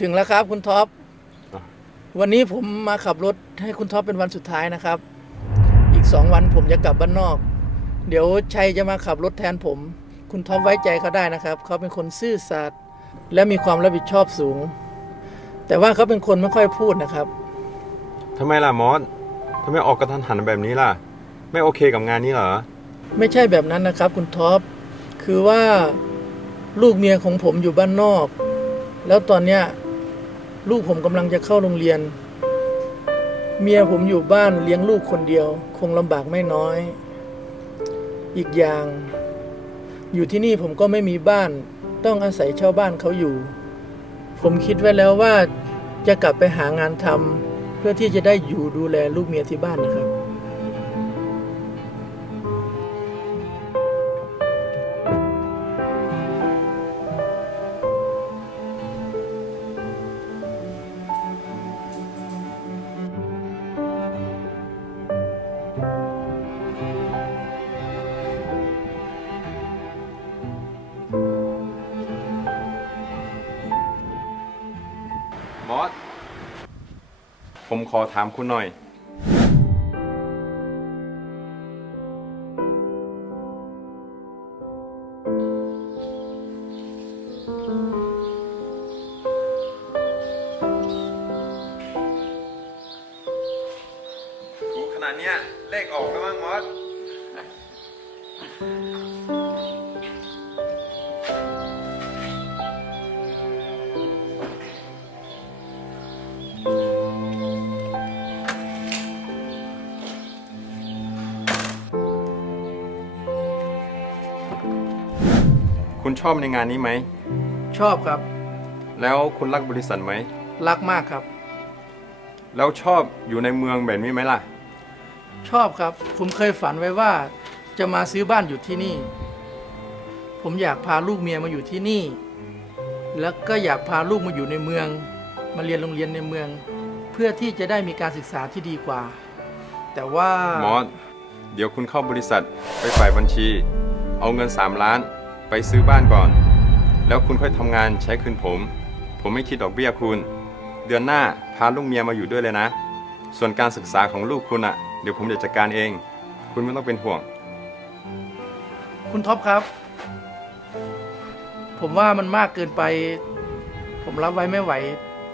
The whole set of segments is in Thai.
ถึงแล้วครับคุณท็อปอะวันนี้ผมมาขับรถให้คุณท็อปเป็นวันสุดท้ายนะครับ อีกสองวันผมจะกลับบ้านนอก เดี๋ยวชัยจะมาขับรถแทนผม คุณท็อปไว้ใจเขาได้นะครับ เขาเป็นคนซื่อสัตย์และมีความรับผิดชอบสูง แต่ว่าเขาเป็นคนไม่ค่อยพูดนะครับ ทำไมล่ะมอสทำไมออกกระทันหันแบบนี้ล่ะ ไม่โอเคกับงานนี้เหรอ ไม่ใช่แบบนั้นนะครับ คุณท็อป คือว่าลูกเมียของผมอยู่บ้านนอก แล้วตอนเนี้ย ลูกผมกำลังจะเข้าโรงเรียน เมียผมอยู่บ้านเลี้ยงลูกคนเดียว คงลำบากไม่น้อย อีกอย่าง อยู่ที่นี่ผมก็ไม่มีบ้าน ต้องอาศัยเช่าบ้านเขาอยู่ ผมคิดไว้แล้วว่าจะกลับไปหางานทำเพื่อที่จะได้อยู่ดูแลลูกเมียที่บ้านนะครับ ผมขอถามคุณหน่อยกูขนาดเนี้ยเลขออกแล้วมั้งมอส คุณชอบในงานนี้ไหม ชอบครับ แล้วคุณรักบริษัทไหม รักมากครับ แล้วชอบอยู่ในเมืองแบบนี้ไหมล่ะ ชอบครับ ผมเคยฝันไว้ว่า จะมาซื้อบ้านอยู่ที่นี่ ผมอยากพาลูกเมียมาอยู่ที่นี่ แล้วก็อยากพาลูกมาอยู่ในเมือง มาเรียนโรงเรียนในเมือง เพื่อที่จะได้มีการศึกษาที่ดีกว่า แต่ว่า มอสเดี๋ยวคุณเข้าบริษัทไปฝ่ายบัญชี เอาเงิน 3 ล้าน ไปซื้อบ้านก่อน แล้วคุณค่อยทำงานใช้คืนผม ผมไม่คิดดอกเบี้ยคุณ เดือนหน้าพาลูกเมียมาอยู่ด้วยเลยนะ ส่วนการศึกษาของลูกคุณอะ่ะ เดี๋ยวผมจะจัดการเอง คุณไม่ต้องเป็นห่วง คุณท็อปครับ ผมว่ามันมากเกินไป ผมรับไว้ไม่ไหว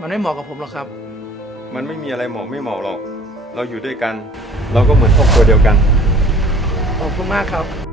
มันไม่เหมาะกับผมหรอกครับ มันไม่มีอะไรเหมาะไม่เหมาะหรอก เราอยู่ด้วยกัน เราก็เหมือนครอบครัวเดียวกัน ขอบคุณมากครับ